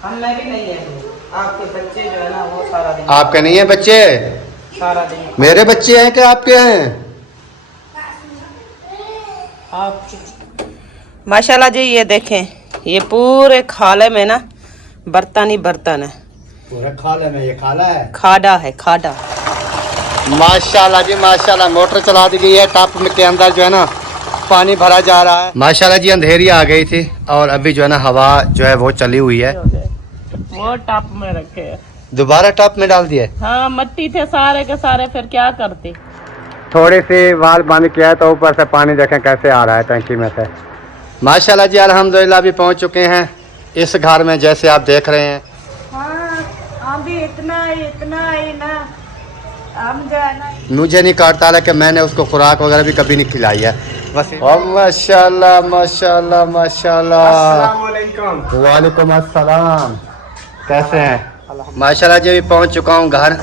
हम मैं भी नहीं है, आपके बच्चे जो है ना वो सारा दिन। आपके नहीं है बच्चे? सारा दिन मेरे बच्चे हैं क्या आपके हैं? आपके। माशाल्लाह जी, ये देखें, ये पूरे खाले में ना बर्तन ही बर्तन है। पूरा खाला में, ये खाला है, खाड़ा है खाड़ा। माशाल्लाह जी माशाल्लाह। मोटर चला दी गई है, टप के अंदर जो है ना पानी भरा जा रहा है। माशाल्लाह जी, अंधेरी आ गई थी और अभी जो है ना हवा जो है वो चली हुई है। वो टप में रखे है। दोबारा टप में डाल दिए? हाँ, मट्टी थे सारे के सारे, फिर क्या करते। थोड़ी सी वाल बंद किया है तो ऊपर से पानी देखें कैसे आ रहा है टंकी में से। माशाल्लाह जी, अल्हम्दुलिल्लाह अभी पहुंच चुके हैं इस घर में, जैसे आप देख रहे हैं। हाँ, अभी इतना ही ना, हम जो है ना, मुझे नहीं काटता, लेकिन मैंने उसको खुराक वगैरह भी कभी नहीं खिलाई है बस। माशाल्लाह माशाल्लाह माशाल्लाह। वालेकुम अस्सलाम, कैसे हैं? माशाल्लाह जी, अभी पहुंच चुका हूं घर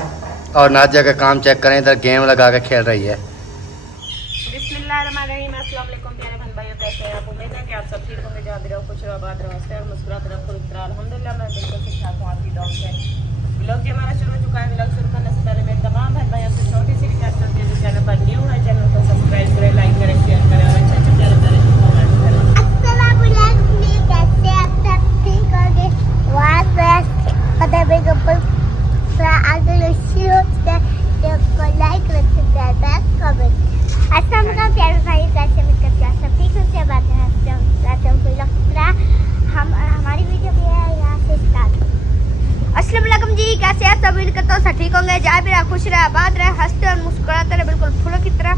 और नादिया का काम चेक करें, इधर गेम लगा के खेल रही है। बिस्मिल्लाहिर्रहमानिर्रहीम, अस्सलाम वालेकुम प्यारे बहन भाइयों, कैसे हैं आप? उम्मीद है कि आप सब ठीक होंगे, जहाँ भी रहो खुश रहो, आबाद रहो, हंसते रहो, मुस्कुराते रहो, खुश रहो। अल्हम्दुलिल्लाह मैं बिल्कुल ठीक ठाक हूँ, आपकी दुआ से। व्लॉग जो हमारा शुरू हो चुका है। व्लॉग शुरू करने से पहले मेरे तमाम बहन भाइयों से छोटी सी रिक्वेस्ट करती है, जो चैनल पर न्यू है चैनल को सब्सक्राइब करें, लाइक करें, शेयर करें और अच्छे अच्छे प्यारे प्यारे कमेंट करें। कैसे आप सब ठीक होंगे? वहाँ पे लाइक कमेंट। अस्सलाम वालेकुम प्यारे भाई, कैसे मिलकर क्या सब ठीक से बात है। हम हमारी वीडियो भी है यहाँ से स्टार्ट। अस्सलाम वालेकुम जी, कैसे आप सब मिलकर तो सब ठीक होंगे, जहाँ भी रहा खुश रहे, आबाद रहे, हंसते और मुस्कुराते रहे, बिल्कुल फूलों की तरह।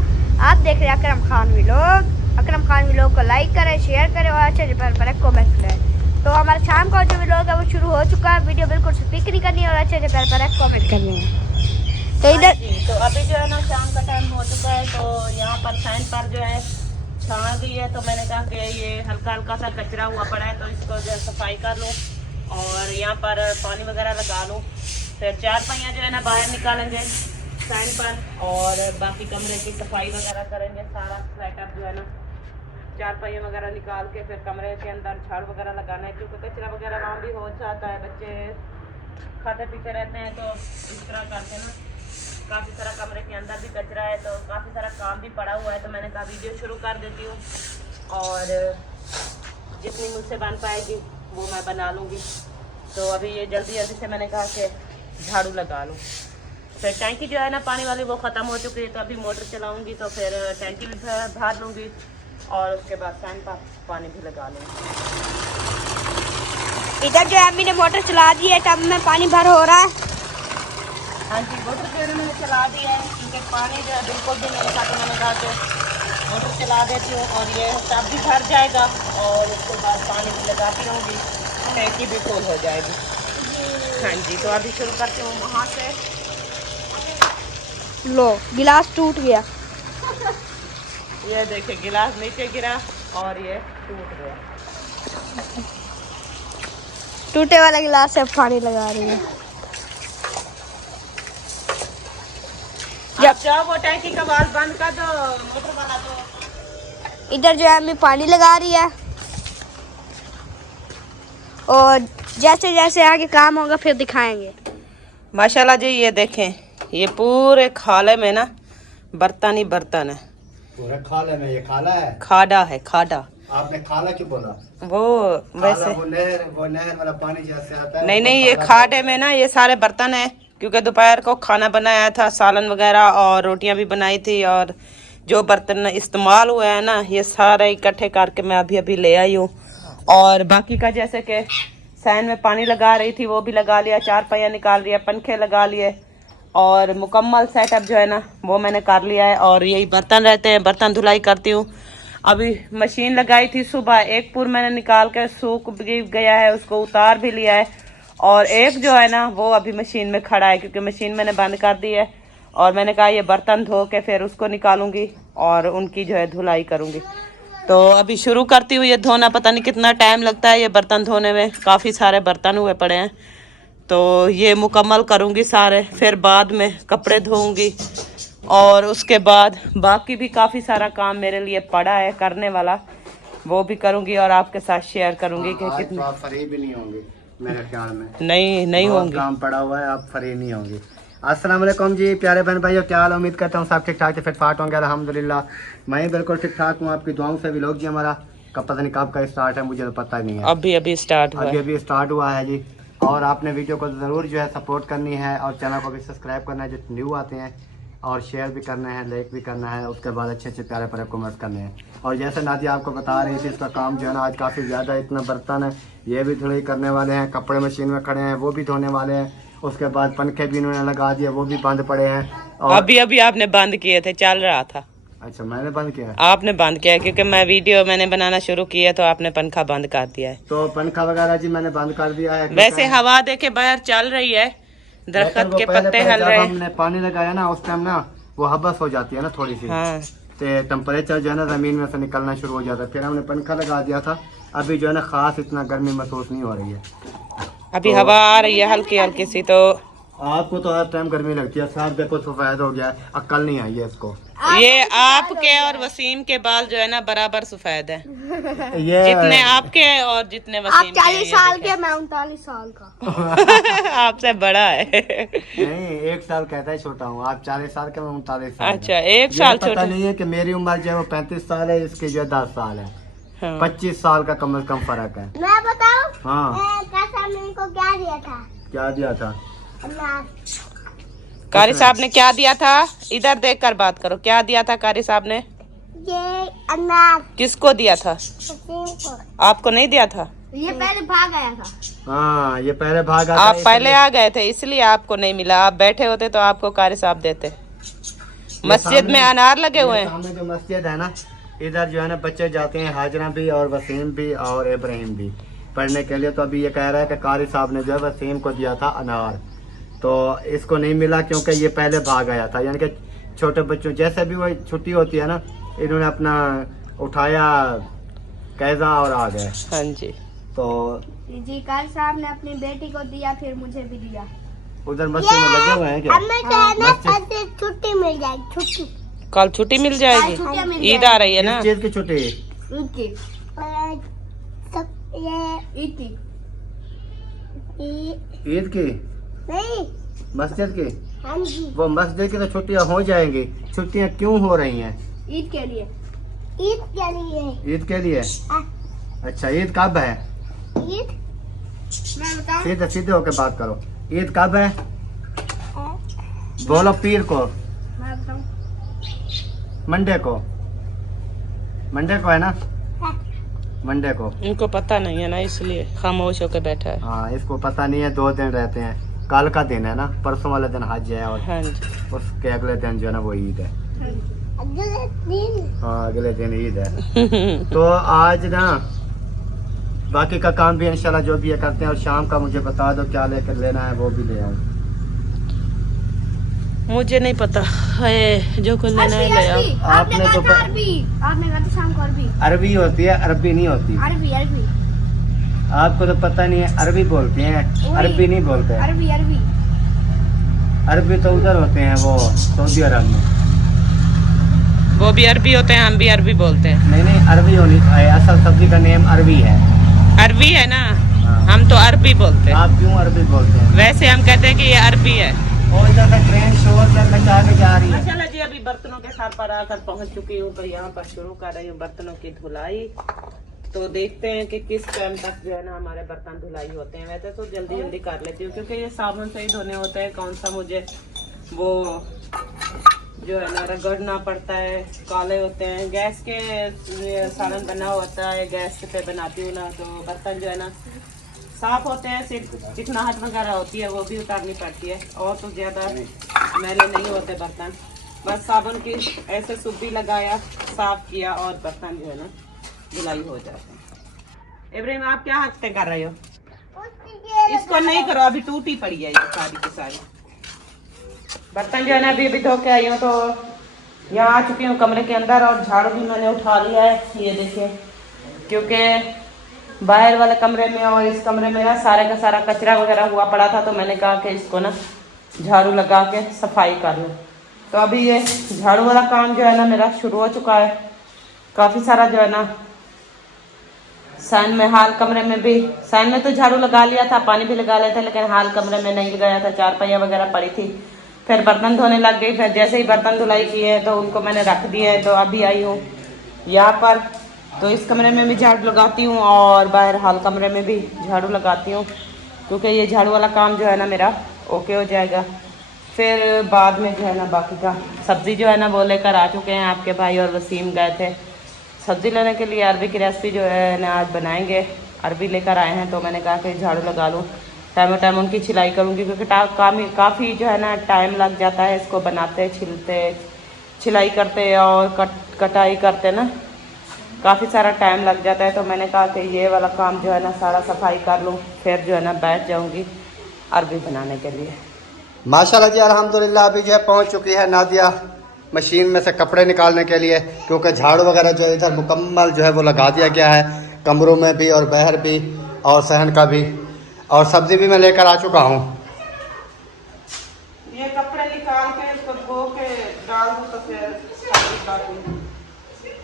आप देख रहे हैं अकरम खान व्लॉग। अकरम खान व्लॉग को लाइक करें, शेयर करें और अच्छे पर कमेंट करें। तो हमारे शाम का जो व्लॉग है वो शुरू हो चुका है। वीडियो बिल्कुल स्पीक नहीं करनी और अच्छे पर कमेंट करनी है। तो इधर तो अभी जो है ना शाम का टाइम हो चुका है, तो यहाँ पर साइन पर जो है छाँ गई है, तो मैंने कहा कि ये हल्का हल्का सा कचरा हुआ पड़ा है, तो इसको जो है सफाई कर लूँ और यहाँ पर पानी वगैरह लगा लूँ। फिर 4 पहिया जो है ना बाहर निकालेंगे साइन पर और बाकी कमरे की सफाई वगैरह करेंगे। सारा सेटअप जो है ना 4 पहिया वगैरह निकाल के फिर कमरे के अंदर झाड़ू वगैरह लगाना है, क्योंकि कचरा वगैरह वहाँ भी हो जाता है। बच्चे खाते पीते रहते हैं, तो इस तरह करके ना काफ़ी सारा कमरे के अंदर भी कचरा है, तो काफ़ी सारा काम भी पड़ा हुआ है। तो मैंने कहा वीडियो शुरू कर देती हूँ और जितनी मुझसे बन पाएगी वो मैं बना लूँगी। तो अभी ये जल्दी जल्दी से मैंने कहा कि झाड़ू लगा लूँ। फिर टैंकी जो है ना पानी वाली वो ख़त्म हो चुकी है, तो अभी मोटर चलाऊँगी, तो फिर टैंकी भी भर लूँगी और उसके बाद सैन पर पानी भी लगा लूँगी। इधर जो है अम्मी ने मोटर चला दी है, टब में पानी भर हो रहा है। हाँ जी, मोटर जो है मैंने चला दी है, क्योंकि पानी जो है बिल्कुल भी नहीं था, तो मैंने कहा कि मोटर चला देती हूँ और ये टब भी भर जाएगा और उसके बाद पानी भी लगाती रहूँगी, टैंकी भी फुल हो जाएगी। हाँ जी, तो अभी शुरू करती हूँ वहाँ से। लो गिलास टूट गया। ये देखिए गिलास नीचे गिरा और ये टूट गया। टूटे वाला गिलास से पानी लगा रही है। जब जाओ वो टैंकी का वाल्व बंद कर दो, मोटर बना दो। इधर जो है अम्मी पानी लगा रही है और जैसे जैसे आगे काम होगा फिर दिखाएंगे। माशाल्लाह जी, ये देखें, ये पूरे खाले में ना बर्तन ही बर्तन है। पूरा खाला में, ये खाला है, खाड़ा है खाड़ा। आपने खाला क्यों बोला? वो वैसे वो नहर वाला पानी जैसे आता है। नहीं, ये खाड़े में ना ये सारे बर्तन है, क्योंकि दोपहर को खाना बनाया था, सालन वगैरह और रोटियां भी बनाई थी, और जो बर्तन इस्तेमाल हुए हैं ना ये सारे इकट्ठे करके मैं अभी अभी ले आई हूँ। और बाकी का जैसे कि सैन में पानी लगा रही थी वो भी लगा लिया, 4 पहिया निकाल लिया, पंखे लगा लिए और मुकम्मल सेटअप जो है ना वो मैंने कर लिया है। और यही बर्तन रहते हैं, बर्तन धुलाई करती हूँ। अभी मशीन लगाई थी सुबह, एक पूर मैंने निकाल के सूख भी गया है, उसको उतार भी लिया है, और एक जो है ना वो अभी मशीन में खड़ा है, क्योंकि मशीन मैंने बंद कर दी है। और मैंने कहा ये बर्तन धो के फिर उसको निकालूंगी और उनकी जो है धुलाई करूंगी। तो अभी शुरू करती हूँ ये धोना। पता नहीं कितना टाइम लगता है ये बर्तन धोने में, काफ़ी सारे बर्तन हुए पड़े हैं, तो ये मुकम्मल करूँगी सारे, फिर बाद में कपड़े धोऊंगी और उसके बाद बाकी भी काफ़ी सारा काम मेरे लिए पड़ा है करने वाला, वो भी करूँगी और आपके साथ शेयर करूँगी कि कितने। आप फ्री भी नहीं होंगे? मेरे ख्याल में नहीं बहुत होंगी। काम पड़ा हुआ है, आप फ्री नहीं होंगे। अस्सलाम वालेकुम जी प्यारे बहन भाइयों, क्या हाल? उम्मीद करता हूँ सब ठीक ठाक फिट फाट होंगे। अल्हम्दुलिल्लाह मैं ही बिल्कुल ठीक ठाक हूँ, आपकी दुआओं से। भी लोग जी हमारा कब पता नहीं कब का स्टार्ट है, मुझे तो पता ही नहीं है। अभी स्टार्ट हुआ है। अभी स्टार्ट हुआ है जी। और आपने वीडियो को ज़रूर जो है सपोर्ट करनी है और चैनल को भी सब्सक्राइब करना है जो न्यू आते हैं, और शेयर भी करना है, लाइक भी करना है, उसके बाद अच्छे अच्छे प्यारे प्यारे कमेंट करने हैं। और जैसे नादिया आपको बता रही थी, इसका काम जो है ना आज काफ़ी ज़्यादा, इतना बर्तन है ये भी धुलाई करने वाले हैं, कपड़े मशीन में खड़े हैं वो भी धोने वाले हैं, उसके बाद पंखे भी इन्होंने लगा दिए वो भी बंद पड़े हैं। और अभी आपने बंद किए थे, चल रहा था। अच्छा मैंने बंद किया है? आपने बंद किया है, क्योंकि मैं वीडियो मैंने बनाना शुरू किया तो आपने पंखा बंद कर दिया है। तो पंखा वगैरह जी मैंने बंद कर दिया है। वैसे हवा देके बाहर चल रही है, दरख्त के पत्ते हिल रहे हैं। हमने पानी लगाया ना उस टाइम ना वो हबस हो जाती है ना थोड़ी सी, हाँ तो टेम्परेचर जो है ना ज़मीन में से निकलना शुरू हो जाता है। फिर हमने पंखा लगा दिया था, अभी जो है ना खास इतना गर्मी महसूस नहीं हो रही है। अभी हवा आ रही है हल्की हल्की सी। तो आपको तो हर टाइम गर्मी लगती है, साथ देखो सफेद हो गया है, अक्ल नहीं आई है इसको। ये आपके और वसीम के बाल जो है ना बराबर सफेद है, ये जितने आपके हैं और जितने वसीम के हैं, 40 साल के, मैं 39 साल का। देखें। आपसे बड़ा है। नहीं 1 साल कहता है छोटा हूँ, आप 40 साल के, मैं 39 साल अच्छा 1 साल पता छोटा। नहीं है कि मेरी उम्र जो है वो 35 साल है, इसकी जो है 10 साल है। हाँ। 25 साल का कम से कम फर्क है। मैं बताऊं? हाँ को क्या दिया था? क्या दिया था? कारी साहब ने क्या दिया था? इधर देख कर बात करो, क्या दिया था कारी साहब ने? ये अनार किसको दिया था? को। आपको नहीं दिया था? ये पहले भाग आया था। हाँ ये पहले भागा था, आप पहले इसलिए- आ गए थे इसलिए आपको नहीं मिला। आप बैठे होते तो आपको कारी साहब देते। मस्जिद में अनार लगे हुए हैं। सामने जो मस्जिद है ना, इधर जो है ना बच्चे जाते हैं, हाजरा भी और वसीम भी और इब्राहिम भी पढ़ने के लिए। तो अभी ये कह रहा है कि कारी साहब ने जो है वसीम को दिया था अनार, तो इसको नहीं मिला क्योंकि ये पहले भाग आया था। यानी कि छोटे बच्चों जैसे भी वो छुट्टी होती है ना, इन्होंने अपना उठाया कैजा और आ गए। हाँ जी। तो जी कार साहब ने अपनी बेटी को दिया, फिर मुझे भी दिया। उधर मस्जिद में लगे हुए हैं क्या? हमें छुट्टी मिल जाएगी। छुट्टी कल छुट्टी मिल जाएगी, छुट्टियां मिल ईद आ रही है ना। किस चीज की छुट्टी? ईद की। ईद की ईद की? नहीं, मस्जिद की? हाँ जी, वो मस्जिद की तो छुट्टियां हो जाएंगी, छुट्टियां क्यों हो रही हैं? ईद के लिए। ईद के लिए। ईद के लिए? हाँ। अच्छा ईद कब है? ईद मैं बताऊं? सीधे सीधे होके बात करो, ईद कब है? बोलो। पीर को? मैं बताऊं? मंडे को? मंडे को है ना? हाँ। मंडे को। इनको पता नहीं है ना, इसलिए खामोश होकर बैठा है। हाँ इसको पता नहीं है, 2 दिन रहते हैं। कल का दिन है ना, परसों वाले दिन हज है और हाँ जी। उसके अगले दिन जो है ना वो ईद है। अगले दिन। हाँ अगले दिन ईद है। तो आज ना बाकी का काम भी इंशाल्लाह जो भी है करते हैं, और शाम का मुझे बता दो क्या लेकर लेना है वो भी ले आओ। मुझे नहीं पता है, जो कुछ लेना है ले आओ। आपने आपने कहा तो था अरबी। आपने कहा था शाम को अरबी। अरबी होती है, अरबी नहीं होती। अरबी अरबी आपको तो पता नहीं है, अरबी बोलते हैं, वही। अरबी नहीं बोलते। अरबी अरबी अरबी तो उधर होते हैं वो सऊदी अरब में। वो भी अरबी होते हैं, हम भी अरबी बोलते हैं। नहीं अरबी होनी चाहिए, असल सब्जी का नेम अरबी है। अरबी है ना, हाँ। हम तो अरबी बोलते हैं। आप क्यों अरबी बोलते हैं? वैसे हम कहते हैं कि ये अरबी है। और इधर से ट्रेन शोर से मचा के जा रही है। माशाल्लाह जी, अभी बर्तनों के साथ पर आकर पहुंच चुकी हूँ, पर यहाँ पर शुरू कर रही हूँ बर्तनों की धुलाई। तो देखते हैं कि किस टाइम तक जो है ना हमारे बर्तन धुलाई होते हैं। वैसे तो जल्दी जल्दी कर लेती हूँ क्योंकि ये साबुन से ही धोने होते हैं। कौन सा मुझे वो जो है ना रगड़ना पड़ता है, काले होते हैं। गैस के सालन बना होता है, गैस पे बनाती हूँ ना, तो बर्तन जो है ना साफ होते हैं। सिर्फ चिकनाहट वगैरह होती है वो भी उतारनी पड़ती है, और तो ज़्यादा मैले नहीं होते बर्तन। बस साबुन की ऐसे सुब्बी लगाया, साफ किया और बर्तन जो है ना धुलाई हो जाते हैं। इब्राहिम आप क्या हरकतें कर रहे हो? इसको नहीं करो, अभी टूटी पड़ी है ये सारी की सारी। बर्तन जो है ना अभी धो के आई हूँ, तो यहाँ आ चुकी हूँ कमरे के अंदर, और झाड़ू भी मैंने उठा लिया है, ये देखिए। क्योंकि बाहर वाले कमरे में और इस कमरे में ना सारे का सारा कचरा वगैरह हुआ पड़ा था, तो मैंने कहा कि इसको ना झाड़ू लगा के सफाई कर लूँ। तो अभी ये झाड़ू वाला काम जो है ना मेरा शुरू हो चुका है। काफ़ी सारा जो है ना सैन में हाल कमरे में भी, सैन में तो झाड़ू लगा लिया था, पानी भी लगा लिया था, लेकिन हाल कमरे में नहीं लगाया था, चारपाइयाँ वगैरह पड़ी थी। फिर बर्तन धोने लग गई। फिर जैसे ही बर्तन धुलाई किए तो उनको मैंने रख दिए। तो अभी आई हूँ यहाँ पर, तो इस कमरे में भी झाड़ू लगाती हूँ और बाहर हाल कमरे में भी झाड़ू लगाती हूँ, क्योंकि ये झाड़ू वाला काम जो है ना मेरा ओके हो जाएगा। फिर बाद में जो है ना बाकी का सब्ज़ी जो है ना वो लेकर आ चुके हैं। आपके भाई और वसीम गए थे सब्ज़ी लेने के लिए। अरबी की रेसिपी जो है ना आज बनाएंगे। अरबी लेकर आए हैं तो मैंने कहा कि झाड़ू लगा लूँ, टाइम टाइम उनकी छिलाई करूँगी, क्योंकि काफ़ी जो है ना टाइम लग जाता है इसको बनाते, छिलते, छिलाई करते और कटाई करते ना, काफ़ी सारा टाइम लग जाता है। तो मैंने कहा कि ये वाला काम जो है ना सारा सफाई कर लूँ, फिर जो है ना बैठ जाऊँगी अरबी बनाने के लिए। माशाल्लाह जी, अल्हम्दुलिल्लाह अभी जो है पहुंच चुकी है नादिया मशीन में से कपड़े निकालने के लिए, क्योंकि झाड़ू वगैरह जो है इधर मुकम्मल जो है वो लगा दिया गया है, कमरों में भी और बाहर भी और सहन का भी। और सब्ज़ी भी मैं लेकर आ चुका हूँ। ये कपड़े निकाल के इसको धो के डाल दूँ तो फिर सब्जी काटूँ।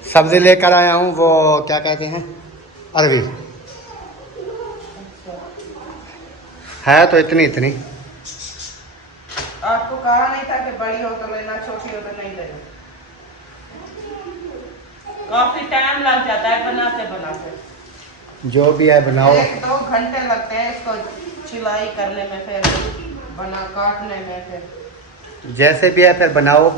सब्ज़ी लेकर आया हूँ, वो क्या कहते हैं, अरबी है तो इतनी आपको कहा नहीं था कि बड़ी हो तो लेना, छोटी हो तो नहीं लेना। काफी टाइम लग जाता है बनाते बनाते। जो भी है बनाओ। 1-2 घंटे लगते हैं इसको छिलाई करने में, फिर काटने में। फिर जैसे भी है फिर बनाओ।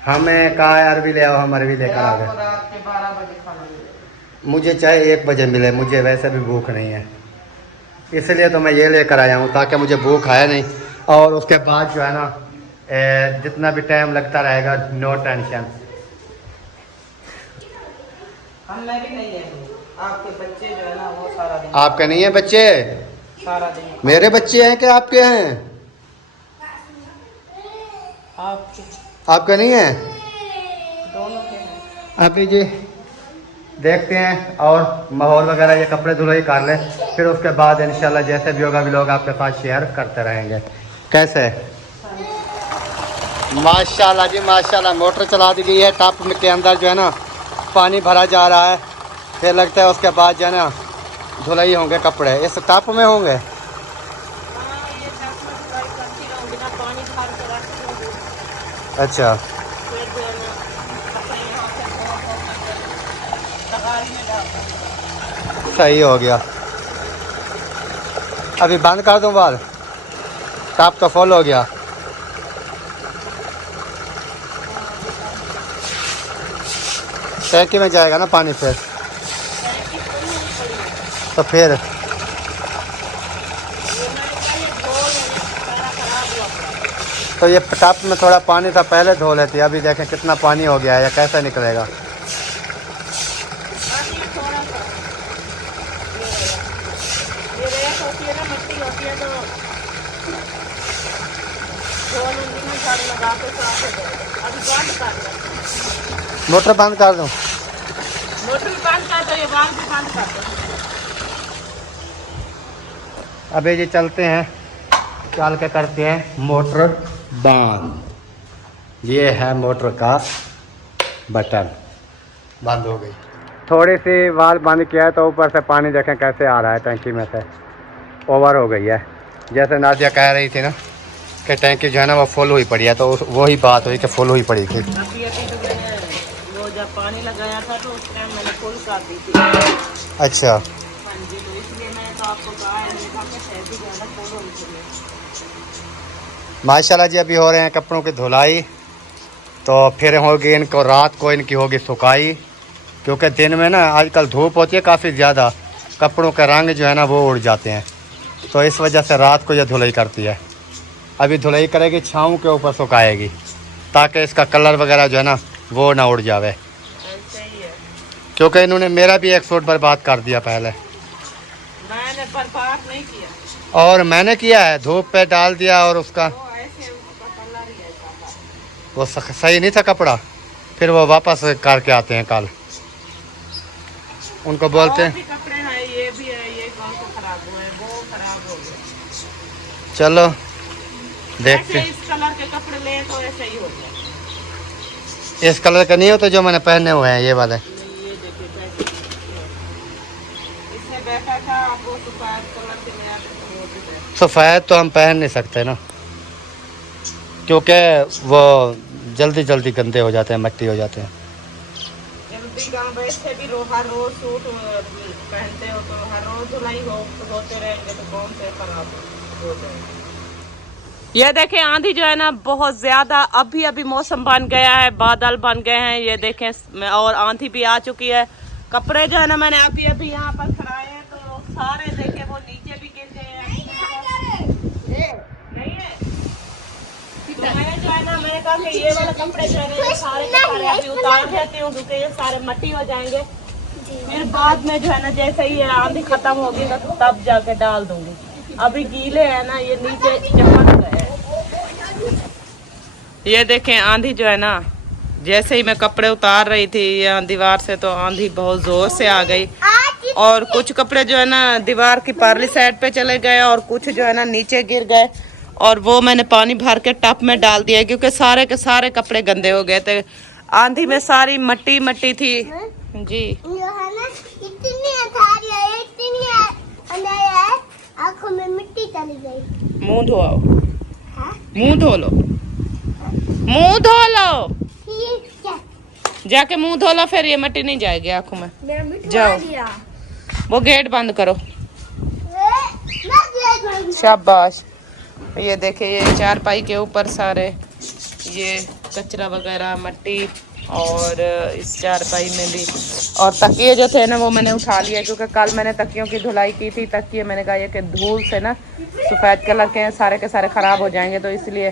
हमें कहा है अरबी ले आओ, हम अरबी लेकर आ गए। रात के 12 बजे खाना मिले। मुझे चाहे 1 बजे मिले, मुझे वैसे भी भूख नहीं है, इसलिए तो मैं ये लेकर आया हूँ ताकि मुझे भूख है नहीं। और उसके बाद जो है ना जितना भी टाइम लगता रहेगा, नो टेंशन। हमें भी नहीं है, आपके बच्चे जो है ना वो सारा दिन। आपके नहीं है बच्चे? सारा दिन मेरे बच्चे हैं कि आपके हैं? आपके नहीं है? दोनों के हैं। अभी जी देखते हैं और माहौल वगैरह ये कपड़े धुलाई कर ले, फिर उसके बाद इंशाल्लाह जैसे भी होगा भी लोग आपके पास शेयर करते रहेंगे। कैसे? माशाल्लाह जी माशाल्लाह, मोटर चला दी गई है। टप के अंदर जो है ना पानी भरा जा रहा है। फिर लगता है उसके बाद जो है ना धुलाई होंगे कपड़े, इस टप में होंगे। अच्छा, सही हो गया। अभी बंद कर दूं बाल, टप तो फुल हो गया। टैंकी में जाएगा ना पानी फिर, तो फिर तो ये टप में थोड़ा पानी था, पहले धो लेती। अभी देखें कितना पानी हो गया है, या कैसे निकलेगा। मोटर बंद कर दूं? मोटर भी बंद कर दो, ये वाल्व भी बंद कर दो। अभी जी चलते हैं, चल के करते हैं मोटर बंद। ये है मोटर का बटन, बंद हो गई। थोड़ी सी वाल बंद किया है तो ऊपर से पानी देखें कैसे आ रहा है, टंकी में से ओवर हो गई है। जैसे नादिया कह रही थी ना कि टंकी जो है ना वो फुल हुई पड़ी है, तो वही बात हुई कि फुल हुई पड़ी थी। अभी तो मैंने वो जब पानी लगाया था तो उस टाइम मैंने फुल कर दी थी। अच्छा, हाँ जी, तो इसलिए मैंने तो आपको कहा है, मैंने कहा कि शायद ही ज़्यादा फुल होनी चाहिए। माशाल्लाह जी अभी हो रहे हैं कपड़ों की धुलाई, तो फिर होगी इनको रात को इनकी होगी सुखाई, क्योंकि दिन में ना आजकल धूप होती है काफ़ी ज़्यादा, कपड़ों का रंग जो है ना वो उड़ जाते हैं, तो इस वजह से रात को ये धुलाई करती है। अभी धुलाई करेगी, छाँव के ऊपर सुखाएगी, ताकि इसका कलर वगैरह जो है ना वो ना उड़ जावे। ऐसे ही है, क्योंकि इन्होंने मेरा भी एक सूट बर्बाद कर दिया पहले। मैंने बर्बाद नहीं किया, और मैंने किया है, धूप पे डाल दिया और उसका वो ऐसे उसका कलर ही ऐसा था। वो सही नहीं था कपड़ा, फिर वो वापस करके आते हैं कल। उनको बोलते और हैं भी कपड़े हैं, ये भी है, ये कौन सा खराब हुआ है, वो खराब हो गया। चलो देखते। ऐसे इस कलर के कपड़े ले तो ऐसे ही हो गया। इस कलर का नहीं होता जो मैंने पहने हुए हैं, ये वाले। ये देखिए कैसे सफ़ेद तो हम पहन नहीं सकते ना, क्योंकि वो जल्दी जल्दी गंदे हो जाते हैं, मिट्टी हो जाते हैं। वैसे भी हर रोज सूट पहनते हो तो हर रोज धुलाई होते रहेंगे तो कौन से खराब हो जाएंगे। ये देखें आंधी जो है ना बहुत ज्यादा, अभी अभी मौसम बन गया है, बादल बन गए हैं, ये देखें और आंधी भी आ चुकी है। कपड़े जो है ना मैंने अभी अभी यहाँ पर खड़ाए हैं तो सारे देखे वो नीचे भी गिर गए हैं। नहीं है तो मैं जो है ना मैंने कहा कि ये वाले कपड़े जो है ना सारे के सारे अभी उतार देती हूँ क्योंकि ये सारे मट्टी हो जाएंगे। फिर बाद में जो है ना जैसे ही आंधी खत्म होगी ना तो तब जाके डाल दूंगी। अभी गीले है ना, ये नीचे चमक गए हैं। ये देखें आंधी जो है ना, जैसे ही मैं कपड़े उतार रही थी यहाँ दीवार से तो आंधी बहुत जोर से आ गई और कुछ कपड़े जो है ना दीवार की पारली साइड पे चले गए और कुछ जो है ना नीचे गिर गए और वो मैंने पानी भर के टब में डाल दिया क्योंकि सारे के सारे कपड़े गंदे हो गए थे। आंधी में सारी मट्टी मट्टी थी जी। आंखों में मिट्टी चली गई। मुंह धोआओ, मुंह धो लो, मुंह धो लो, जाके मुंह धो लो, फिर ये मट्टी नहीं जाएगी आंखों में। जाओ वो गेट बंद करो। शाबाश। ये देखिए ये चारपाई के ऊपर सारे ये कचरा वगैरह मट्टी और इस चारपाई में भी, और तकिए जो थे ना वो मैंने उठा लिया क्योंकि कल मैंने तकियों की धुलाई की थी। तकिए मैंने कहा ये कि धूल से ना सफ़ेद कलर के हैं, सारे के सारे ख़राब हो जाएंगे, तो इसलिए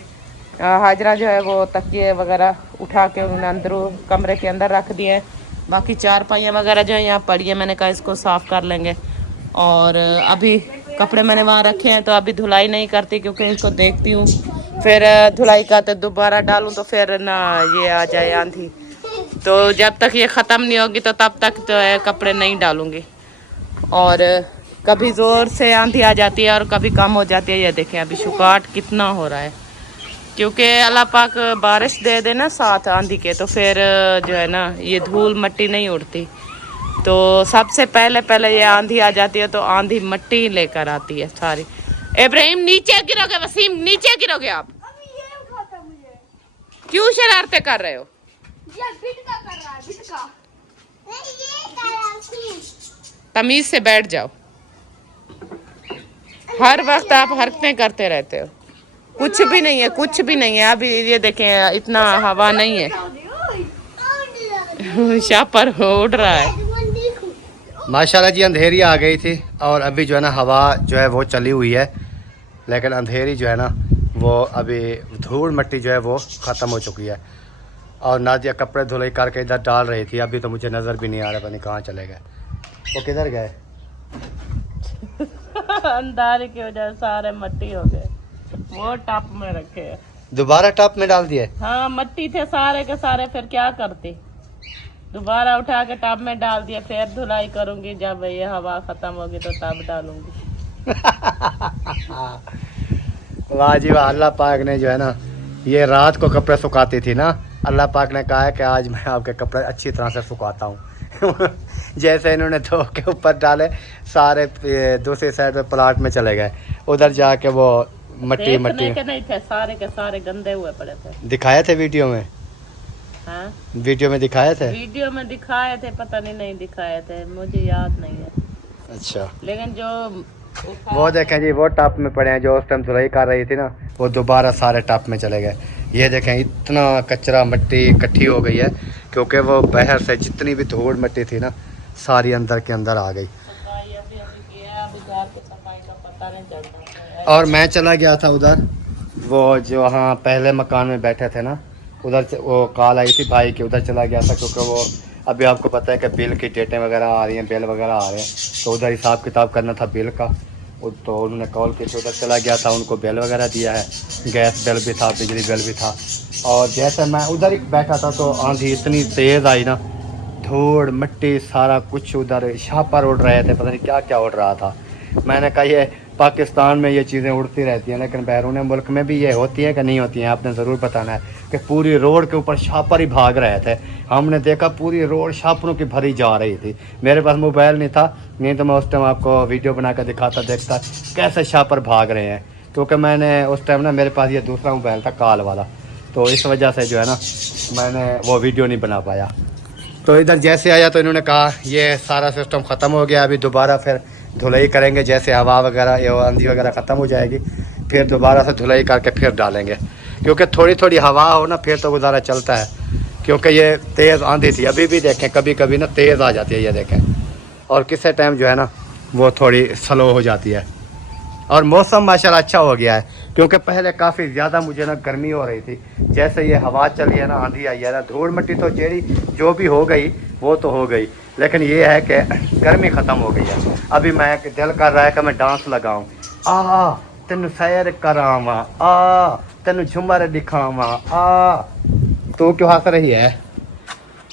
हाजरा जो है वो तकिए वगैरह उठा के उन्होंने अंदर कमरे के अंदर रख दिए हैं। बाकी चारपाइयाँ वगैरह जो है यहाँ पड़ी है, मैंने कहा इसको साफ़ कर लेंगे। और अभी कपड़े मैंने वहाँ रखे हैं तो अभी धुलाई नहीं करती क्योंकि इसको देखती हूँ, फिर धुलाई करते दोबारा डालूँ तो फिर ना ये आ जाए आंधी, तो जब तक ये ख़त्म नहीं होगी तो तब तक जो है कपड़े नहीं डालूँगी। और कभी ज़ोर से आंधी आ जाती है और कभी कम हो जाती है। ये देखें अभी शुकाट कितना हो रहा है, क्योंकि अल्लाह पाक बारिश दे दे ना साथ आंधी के तो फिर जो है ना ये धूल मट्टी नहीं उड़ती। तो सबसे पहले ये आंधी आ जाती है तो आंधी मट्टी लेकर आती है सारी। इब्राहिम नीचे गिरोगे, वसीम नीचे गिरोगे आप। क्यों शरारतें कर रहे हो? तमीज से बैठ जाओ, हर वक्त आप हरकतें करते रहते हो। कुछ भी नहीं है, कुछ भी नहीं है। अभी ये देखें इतना हवा नहीं है, शापर उड़ रहा है। माशाल्लाह जी अंधेरी आ गई थी और अभी जो है ना हवा जो है वो चली हुई है, लेकिन अंधेरी जो है ना वो अभी धूल मट्टी जो है वो ख़त्म हो चुकी है। और नादिया कपड़े धुलाई करके इधर डाल रही थी, अभी तो मुझे नज़र भी नहीं आ रहा, पता नहीं कहाँ चले गए, वो किधर गए। अंधारे की वजह से सारे मट्टी हो गए, वो टप में रखे हैं। दोबारा टप में डाल दिए? हाँ मट्टी थे सारे के सारे, फिर क्या करती, दोबारा उठा के टब में डाल दिया। फिर धुलाई करूंगी जब ये हवा खत्म होगी तो तब डालूंगी। वाह जी वाह। अल्लाह पाक ने जो है ना ये रात को कपड़े सुखाती थी ना, अल्लाह पाक ने कहा है कि आज मैं आपके कपड़े अच्छी तरह से सुखाता हूँ। जैसे इन्होंने धो के ऊपर डाले सारे दूसरी साइड पे प्लाट में चले गए, उधर जाके वो मट्टी के नहीं थे, सारे के सारे गंदे हुए पड़े थे। दिखाए थे वीडियो में? हाँ वीडियो में दिखाए थे? वीडियो में दिखाए थे, पता नहीं दिखाए थे, मुझे याद नहीं है। अच्छा, लेकिन जो वो देखें जी वो टप में पड़े हैं, जो उस टाइम धुलाई कर रही थी ना वो दोबारा सारे टप में चले गए। ये देखें इतना कचरा मट्टी इकट्ठी हो गई है क्योंकि वो बाहर से जितनी भी धूल मट्टी थी ना सारी अंदर के अंदर आ गई। और मैं चला गया था उधर, वो जो हाँ पहले मकान में बैठे थे ना उधर वो कॉल आई थी भाई की, उधर चला गया था क्योंकि वो अभी आपको पता है कि बिल की डेटें वगैरह आ रही हैं, बिल वगैरह आ रहे हैं, तो उधर हिसाब किताब करना था बिल का। तो उन्होंने कॉल की तो उधर चला गया था, उनको बिल वगैरह दिया है, गैस बिल भी था, बिजली बिल भी था। और जैसे मैं उधर ही बैठा था तो आंधी इतनी तेज़ आई ना, धूल मिट्टी सारा कुछ उधर छापर उड़ रहे थे, पता नहीं क्या क्या उड़ रहा था। मैंने कहा ये पाकिस्तान में ये चीज़ें उड़ती रहती हैं, लेकिन बैरून मुल्क में भी ये होती है कि नहीं होती हैं, आपने ज़रूर बताना है। कि पूरी रोड के ऊपर शापर ही भाग रहे थे, हमने देखा पूरी रोड शापरों की भरी जा रही थी। मेरे पास मोबाइल नहीं था, नहीं तो मैं उस टाइम आपको वीडियो बना कर दिखाता, देखता कैसे शापर भाग रहे हैं, क्योंकि मैंने उस टाइम ना मेरे पास ये दूसरा मोबाइल था कॉल वाला, तो इस वजह से जो है ना मैंने वो वीडियो नहीं बना पाया। तो इधर जैसे आया तो इन्होंने कहा ये सारा सिस्टम ख़त्म हो गया, अभी दोबारा फिर धुलाई करेंगे, जैसे हवा वगैरह या आंधी वगैरह ख़त्म हो जाएगी फिर दोबारा से धुलाई करके फिर डालेंगे, क्योंकि थोड़ी थोड़ी हवा हो ना फिर तो गुजारा चलता है। क्योंकि ये तेज़ आंधी थी, अभी भी देखें कभी कभी ना तेज़ आ जाती है ये देखें, और किसी टाइम जो है ना वो थोड़ी स्लो हो जाती है। और मौसम माशाल्लाह अच्छा हो गया है, क्योंकि पहले काफ़ी ज़्यादा मुझे ना गर्मी हो रही थी। जैसे ये हवा चली है ना, आंधी आई है ना, धूल मिट्टी तो जेरी जो भी हो गई वो तो हो गई, लेकिन ये है कि गर्मी ख़त्म हो गई है। अभी मैं दिल कर रहा है कि मैं डांस लगाऊं, आ तेन सैर करावा, आ तेन झुमर दिखावा, आ। तो क्यों हंस रही है?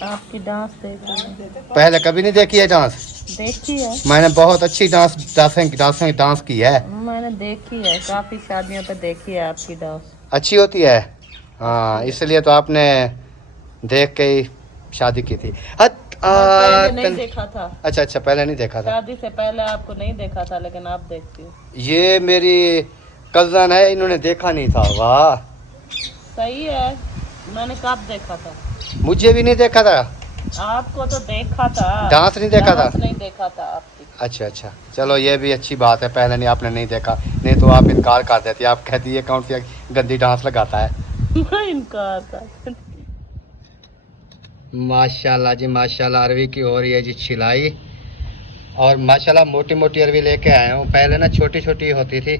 आपकी डांस देख रही हूँ। पहले कभी नहीं देखी है डांस? देखी है, मैंने बहुत अच्छी डांस की है। मैंने देखी है, काफी शादियों पे देखी है आपकी डांस। अच्छी होती है, हाँ, इसलिए तो आपने देख के ही शादी की थी। पहले नहीं देखा था। अच्छा अच्छा, पहले नहीं देखा था। शादी से पहले आपको नहीं देखा था, लेकिन आप देखती हो। ये मेरी कजन है, इन्होंने देखा नहीं था। वाह, सही है, मैंने कब देखा था? मुझे भी नहीं देखा था। आपको तो देखा था, डांस नहीं देखा था। डांस नहीं देखा था आपकी। अच्छा अच्छा, चलो ये भी अच्छी बात है, पहले नहीं आपने नहीं देखा, नहीं तो आप इनकार कर देती, आप कहती ये कौन सी गंदी डांस लगाता है। इनकार था। माशाल्लाह जी माशाल्लाह, अरवी की हो रही है जी छिलाई, और माशाल्लाह मोटी मोटी अरवी लेके आया हूँ। पहले ना छोटी छोटी होती थी,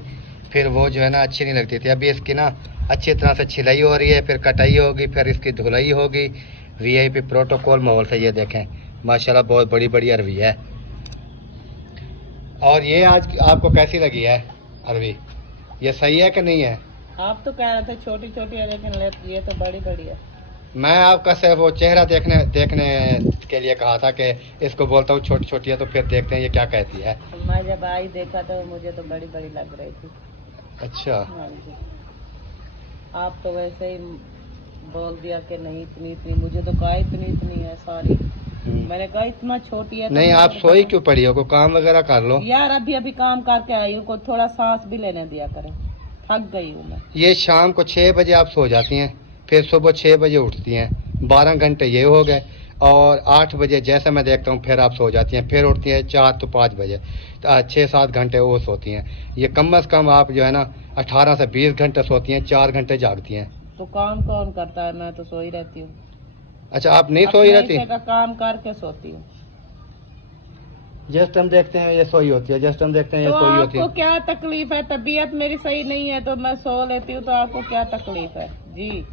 फिर वो जो है ना अच्छी नहीं लगती थी। अभी इसकी ना अच्छी तरह से छिलाई हो रही है, फिर कटाई होगी, फिर इसकी धुलाई होगी वीआईपी प्रोटोकॉल माहौल से। ये देखें माशाल्लाह बहुत बड़ी बड़ी अरवी है। और ये आज आपको कैसी लगी है अरवी? ये सही है कि नहीं है? आप तो कह रहे थे छोटी छोटी है, लेकिन ये तो बड़ी बड़ी है। मैं आपका से वो चेहरा देखने के लिए कहा था कि इसको बोलता हूँ छोटी छोटी है, तो फिर देखते हैं ये क्या कहती है। मैं जब आई देखा तो मुझे तो बड़ी बड़ी लग रही थी। अच्छा, हाँ जी, आप तो वैसे ही बोल दिया कि नहीं इतनी इतनी, मुझे तो कहा इतनी इतनी है सारी। मैंने कहा इतना छोटी है तो नहीं आप सोई क्यों पड़ी हो? कोई काम वगैरह कर लो यार। अभी अभी काम करके आई हूँ, को थोड़ा सांस भी लेने दिया करें, थक गई हूँ मैं। ये शाम को 6 बजे आप सो जाती हैं, फिर सुबह 6 बजे उठती हैं, 12 घंटे ये हो गए। और 8 बजे जैसे मैं देखता हूँ फिर आप सो जाती हैं, फिर उठती हैं 4 तो 5 बजे, 6-7 घंटे वो सोती हैं। ये कम से कम आप जो है ना 18 से 20 घंटे सोती हैं, 4 घंटे जागती हैं। तो काम कौन करता है? मैं तो सोई रहती हूँ। अच्छा, आप नहीं सोई रहती? का काम करके सोती हूँ। जिस टाइम देखते हैं ये सोई होती है, जिस टाइम देखते हैं ये तो सोई होती है। आपको क्या तकलीफ है? तबीयत मेरी सही नहीं है तो मैं सो लेती हूँ, तो आपको क्या तकलीफ है जी?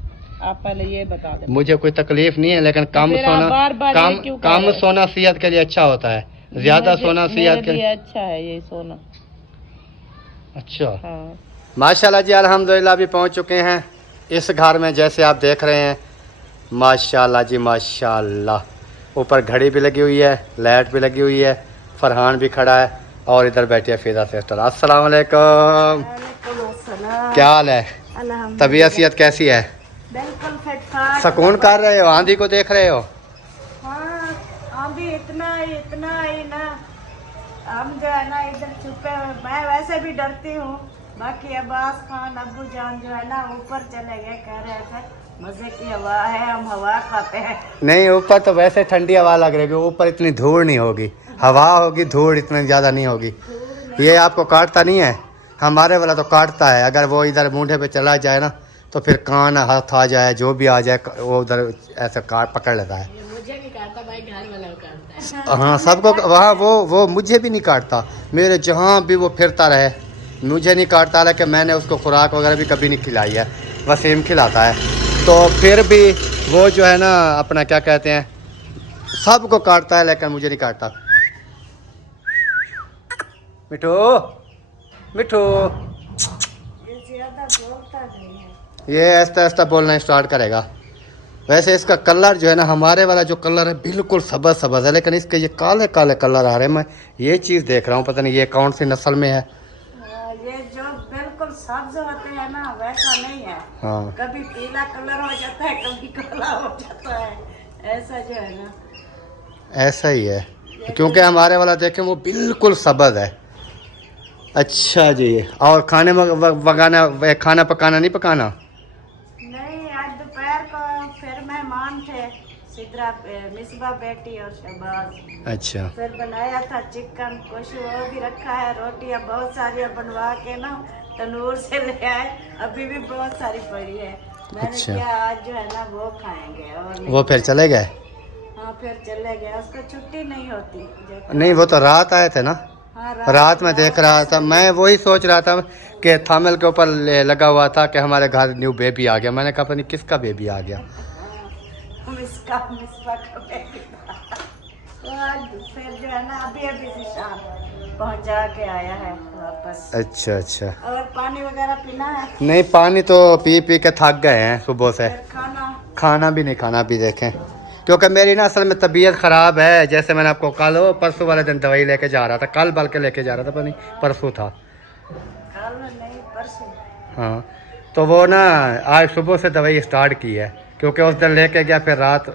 आप पहले ये बता दें। मुझे कोई तकलीफ नहीं है, लेकिन कम सोना कम सोना सेहत के लिए अच्छा होता है, ज्यादा सोना सेहत के लिए अच्छा है ये सोना। अच्छा, हाँ। माशाल्लाह जी अल्हम्दुलिल्लाह भी पहुंच चुके हैं इस घर में, जैसे आप देख रहे हैं। माशाल्लाह जी माशाल्लाह, ऊपर घड़ी भी लगी हुई है, लाइट भी लगी हुई है, फरहान भी खड़ा है, और इधर बैठी है फिजा सिस्टर। अस्सलाम वालेकुम, क्या हाल है? तबीयत सेहत कैसी है? बिल्कुल फिट-फाट। सुकून कर रहे हो? आंधी को देख रहे हो? हाँ, आंधी इतना ही ना, हम जो है ना इधर छुपे, मैं वैसे भी डरती हूँ। बाकी अब्बास खान अब्बू जान जो है ना ऊपर चले गए, कह रहे थे मजे की हवा है, हम हवा खाते हैं। नहीं, ऊपर तो वैसे ठंडी हवा लग रही है, ऊपर इतनी धूल नहीं होगी, हवा होगी, धूल इतनी ज़्यादा नहीं होगी। ये आपको काटता नहीं है? हमारे वाला तो काटता है, अगर वो इधर मूंढे पे चला जाए ना तो फिर कान हाथ आ जाए, जो भी आ जाए वो उधर ऐसे काट पकड़ लेता है। मुझे नहीं काटता भाई, घर वाला काटता है। हाँ, सबको वहाँ वो मुझे भी नहीं काटता, मेरे जहाँ भी वो फिरता रहे मुझे नहीं काटता, हालांकि मैंने उसको खुराक वगैरह भी कभी नहीं खिलाई है, वसीम खिलाता है। तो फिर भी वो जो है ना अपना क्या कहते हैं, सबको काटता है, लेकिन मुझे नहीं काटता। मिठू मिठू, ये ऐसा ऐसा बोलना स्टार्ट करेगा। वैसे इसका कलर जो है ना, हमारे वाला जो कलर है बिल्कुल सबज सबज है, लेकिन इसके ये काले काले कलर आ रहे हैं। मैं ये चीज़ देख रहा हूँ, पता नहीं ये कौन सी नस्ल में है। बिल्कुल सब्ज होते हैं ना, वैसा नहीं है। हाँ कभी पीला कलर हो जाता है, कभी काला हो जाता है, ऐसा जो है ना। ऐसा ही है, क्योंकि हमारे वाला देखें वो बिल्कुल सब्ज है। अच्छा जी, और खाने वगाना खाना पकाना नहीं पकाना? नहीं, आज दोपहर को फिर मेहमान थे, सिद्रा मिसबा बेटी और शहबाज। अच्छा फिर बनाया था चिकन, कुछ वो भी रखा है, रोटियां बहुत सारी बनवा के ना तंदूर से ले आए, अभी भी बहुत सारी पड़ी है। मैंने अच्छा। किया आज जो है ना वो खाएंगे और नहीं वो फिर चले गए? हाँ फिर चले गए, उसको छुट्टी नहीं होती। नहीं, वो तो रात आए थे ना। हाँ, रात में देख रहा था, मैं वही सोच रहा था कि थंबनेल के ऊपर लगा हुआ था कि हमारे घर न्यू बेबी आ गया। मैंने कहा पता नहीं किसका बेबी आ गया। मिसबा का बेटी था। तो आज फिर जो है ना अभी अभी से शाम पहुंचा के आया है वापस। अच्छा अच्छा। और पानी वगैरह पीना है? नहीं, पानी तो पी पी के थक गए हैं सुबह से। फिर खाना खाना भी नहीं खाना भी देखें, क्योंकि मेरी ना असल में तबीयत ख़राब है। जैसे मैंने आपको कल परसों वाले दिन दवाई लेके जा रहा था, कल बल्कि लेके जा रहा था, पता नहीं परसों था। कल नहीं परसों। हाँ, तो वो ना आज सुबह से दवाई स्टार्ट की है, क्योंकि उस दिन लेके गया, फिर रात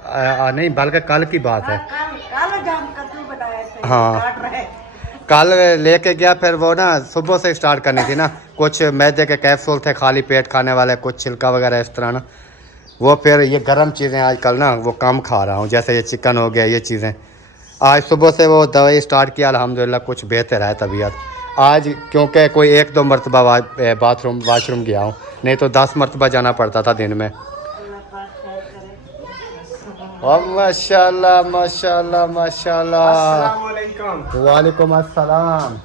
नहीं बल्कि कल की बात है। कल जाम कद्दू बनाए थे, हाँ। काट रहे। कल लेके गया, फिर वो ना सुबह से स्टार्ट करनी थी ना। कुछ मैदे के कैप्सूल थे खाली पेट खाने वाले, कुछ छिलका वगैरह इस तरह ना। वो फिर ये गर्म चीज़ें आजकल ना वो कम खा रहा हूँ, जैसे ये चिकन हो गया, ये चीज़ें। आज सुबह से वो दवाई स्टार्ट किया, अल्हम्दुलिल्लाह कुछ बेहतर है तबीयत आज, क्योंकि कोई 1-2 मरतबा वाशरूम गया हूँ, नहीं तो 10 मरतबा जाना पड़ता था दिन में। अल्लाह पाक खैर करे। और माशाल्लाह माशाल्लाह माशाल्लाह। वालेकुम अस्सलाम।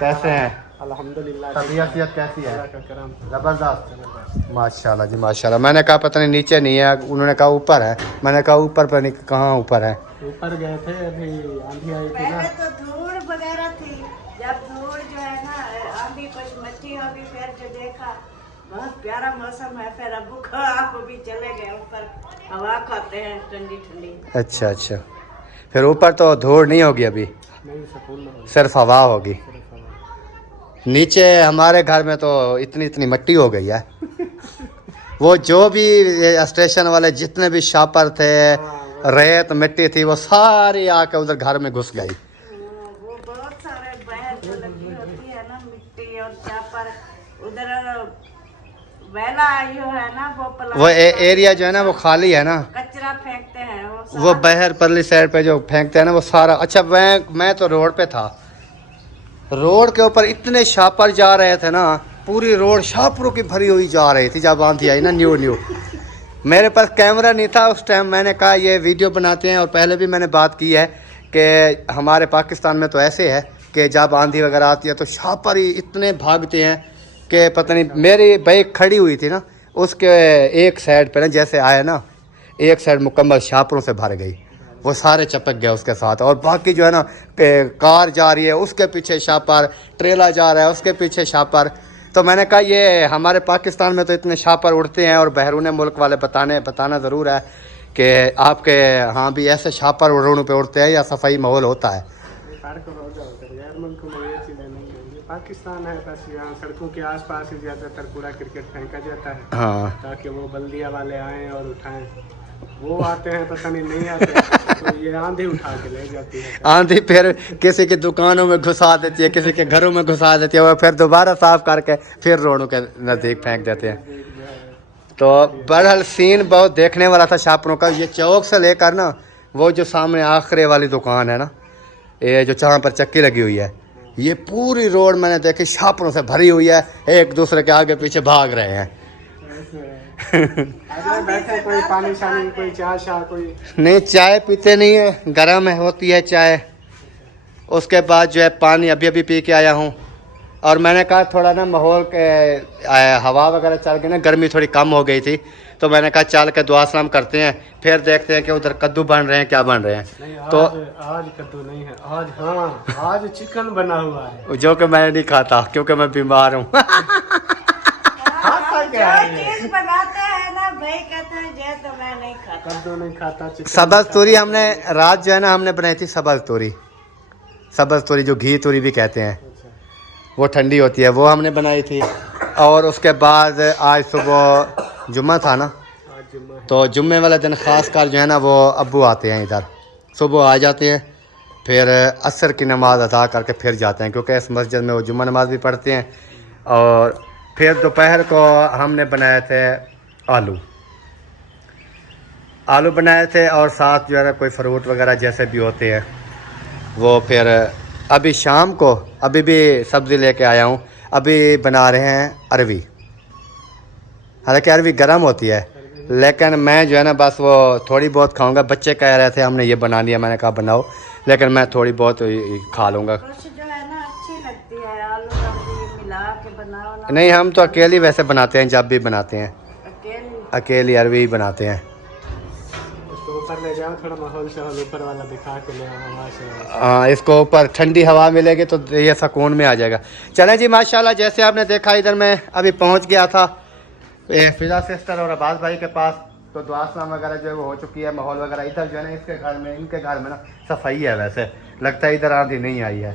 कैसे हैं? अल्हम्दुलिल्लाह। तबीयत कैसी है? का करम। जबरदस्त माशाल्लाह जी माशाल्लाह। मैंने कहा पता नहीं नीचे नहीं है, उन्होंने कहा ऊपर है। मैंने कहा ऊपर पर नहीं, कहाँ ऊपर है? ऊपर गए थे, अभी आंधी आई थी ना। पहले तो धूल वगैरह थी, जब धूल जो है ना आंधी कुछ मट्टी होगी, फिर जो देखा बहुत प्यारा मौसम है, फिर अबू को आप भी चले गए ऊपर, हवा खाते हैं ठंडी ठंडी। अच्छा अच्छा, फिर ऊपर तो धूल नहीं होगी अभी, नहीं सुकून में सिर्फ हवा होगी। नीचे हमारे घर में तो इतनी इतनी मिट्टी हो गई है। वो जो भी स्टेशन वाले जितने भी शापर थे, रेत मिट्टी थी, वो सारी आके उधर घर में घुस गई। वो बहुत सारे बहर जो लगी होती है ना मिट्टी और चापर, उधर वेला जो है ना वो एरिया जो है ना वो खाली है ना, कचरा फेंकते हैं वो बहर परली साइड पे जो फेंकते हैं ना वो सारा। अच्छा, मैं तो रोड पे था, रोड के ऊपर इतने शापर जा रहे थे ना, पूरी रोड शापरों की भरी हुई जा रही थी जब आंधी आई ना न्यू। मेरे पास कैमरा नहीं था उस टाइम, मैंने कहा ये वीडियो बनाते हैं। और पहले भी मैंने बात की है कि हमारे पाकिस्तान में तो ऐसे है कि जब आंधी वगैरह आती है तो शापर ही इतने भागते हैं कि पता नहीं। मेरी बाइक खड़ी हुई थी ना, उसके एक साइड पे ना जैसे आया ना, एक साइड मुकम्मल शापरों से भर गई, वो सारे चपक गए उसके साथ। और बाकी जो है ना कार जा रही है उसके पीछे शापर, ट्रेला जा रहा है उसके पीछे शापर। तो मैंने कहा ये हमारे पाकिस्तान में तो इतने शापर उड़ते हैं, और बहरून मुल्क वाले बताना ज़रूर है कि आपके हाँ भी ऐसे शापर रोडों पे उड़ते हैं या सफाई माहौल होता है? पाकिस्तान है, बस यहाँ सड़कों के आसपास ही ज़्यादातर कूड़ा क्रिकेट फेंका जाता है। हाँ, ताकि वो बल्दिया वाले आएँ और उठाएं। वो आते हैं पता नहीं आते तो ये आंधी उठा के ले जाती है। आंधी फिर किसी की दुकानों में घुसा देती है, किसी के घरों में घुसा देती है, और फिर दोबारा साफ करके फिर रोडों के नज़दीक फेंक देते हैं। तो बहरहाल सीन बहुत देखने वाला था शापरों का। ये चौक से लेकर ना वो जो सामने आखिरी वाली दुकान है ना, ये जो जहाँ पर चक्की लगी हुई है, ये पूरी रोड मैंने देखी शापरों से भरी हुई है, एक दूसरे के आगे पीछे भाग रहे हैं। बैठे कोई पानी शानी, कोई चाय शाह, कोई नहीं, चाय पीते नहीं है, गर्म होती है चाय। उसके बाद जो है पानी अभी पी के आया हूँ। और मैंने कहा थोड़ा ना माहौल के हवा वगैरह चल गई ना, गर्मी थोड़ी कम हो गई थी, तो मैंने कहा चल के दुआ सलाम करते हैं, फिर देखते हैं कि उधर कद्दू बन रहे हैं क्या बन रहे हैं। नहीं, तो आज कद्दू नहीं है, आज हाँ आज चिकन बना हुआ है, जो कि मैं नहीं खाता क्योंकि मैं बीमार हूँ। चीज बनाते हैं ना भाई, कहते हैं जे तो मैं नहीं खाता, कद्दू नहीं खाता, चिकन सब्ज तूरी हमने रात जो है ना हमने बनाई थी, सब्ज तूरी जो घी तूरी भी कहते हैं, वो ठंडी होती है, वो हमने बनाई थी। और उसके बाद आज सुबह जुम्मा था ना, आज जुम्मा है। तो जुम्मे वाले दिन ख़ास कर जो है ना वो अब्बू आते हैं इधर, सुबह आ जाते हैं, फिर असर की नमाज़ अदा करके फिर जाते हैं, क्योंकि इस मस्जिद में वो जुम्मा नमाज भी पढ़ते हैं। और फिर दोपहर को हमने बनाए थे आलू बनाए थे, और साथ जो है ना कोई फ्रूट वगैरह जैसे भी होते हैं वो। फिर अभी शाम को अभी भी सब्ज़ी लेके आया हूँ, अभी बना रहे हैं अरवी। हालांकि अरवी गर्म होती है, लेकिन मैं जो है ना बस वो थोड़ी बहुत खाऊंगा। बच्चे कह रहे थे हमने ये बना लिया, मैंने कहा बनाओ, लेकिन मैं थोड़ी बहुत खा लूँगा। कुछ जो है ना अच्छी लगती है, आलू अरवी मिला के बनाओ ना। नहीं, हम तो अकेली वैसे बनाते हैं, जब भी बनाते हैं अकेली अरवी बनाते हैं। उसको ऊपर ले जाओ, थोड़ा माहौल शहौल ऊपर वाला दिखा के ले आओ, हवा से। हाँ, इसको ऊपर ठंडी हवा मिलेगी तो ये सुकून में आ जाएगा। चलें जी, माशाल्लाह जैसे आपने देखा इधर मैं अभी पहुंच गया था फिजा सिस्टर और अब्बास भाई के पास, तो दुआ सलाम वगैरह जो है वो हो चुकी है। माहौल वगैरह इधर जो है ना इसके घर में, इनके घर में ना सफाई है, वैसे लगता है इधर आंधी नहीं आई है।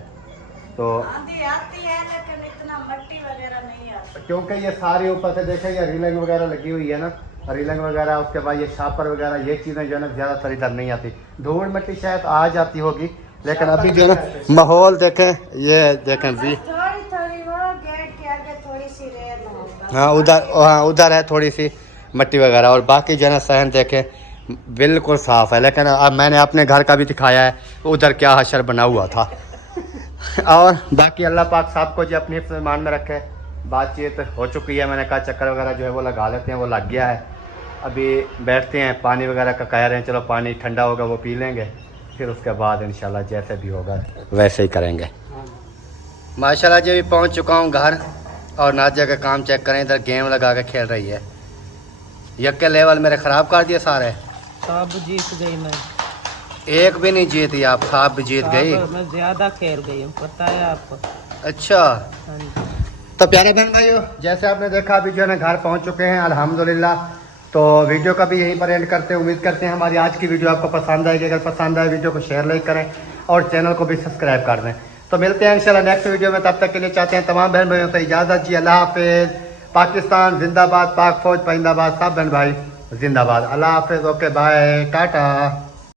तो आंधी आती है लेकिन इतना मट्टी वगैरह नहीं आती, क्योंकि ये सारी ऊपर से देखें ये रीलिंग वगैरह लगी हुई है ना, रीलिंग वगैरह, उसके बाद ये शापर वगैरह, ये चीज़ें जो है ना ज़्यादातर इधर नहीं आती। धूल मिट्टी शायद आ जाती होगी, लेकिन अभी जो है ना माहौल देखें, ये देखें भी। थोड़ी थोड़ी वो गेट के आगे थोड़ी सी रेत होगा। हाँ, उधर है थोड़ी सी मिट्टी वगैरह, और बाकी जो है ना सहन देखें बिल्कुल साफ़ है। लेकिन अब मैंने अपने घर का भी दिखाया है, उधर क्या हशर बना हुआ था। और बाकी अल्लाह पाक सबको जो अपनी हिफ्ज़ ईमान में रखे। बातचीत हो चुकी है, मैंने कहा चक्कर वगैरह जो है वो लगा लेते हैं, वो लग गया है। अभी बैठते हैं, पानी वगैरह का कह रहे हैं, चलो पानी ठंडा होगा वो पी लेंगे, फिर उसके बाद इंशाल्लाह जैसे भी होगा वैसे ही करेंगे। माशाल्लाह जी, भी पहुंच चुका हूं घर, और नाजिया का काम चेक करें, इधर गेम लगा के खेल रही है। यक्के लेवल मेरे ख़राब कर दिए सारे, सब जीत गई मैं, एक भी नहीं जीती आप, आप भी जीत गई। मैं ज्यादा खेल गई हूँ, पता है आपको। अच्छा, हाँ जी। तो प्यारे बहन भाइयों, जैसे आपने देखा अभी जो है ना घर पहुंच चुके हैं अल्हम्दुलिल्लाह। तो वीडियो का भी यहीं पर एंड करते हैं। उम्मीद करते हैं हमारी आज की वीडियो आपको पसंद आएगी। अगर पसंद आए वीडियो को शेयर लाइक करें और चैनल को भी सब्सक्राइब कर दें। तो मिलते हैं इंशाल्लाह नेक्स्ट वीडियो में, तब तक के लिए चाहते हैं तमाम बहन भाइयों से इजाज़त जी। अल्लाह हाफिज़। पाकिस्तान जिंदाबाद, पाक फौज पाइंदाबाद, सब बहन भाई जिंदाबाद। अल्लाह हाफिज़, ओके बाय, टाटा।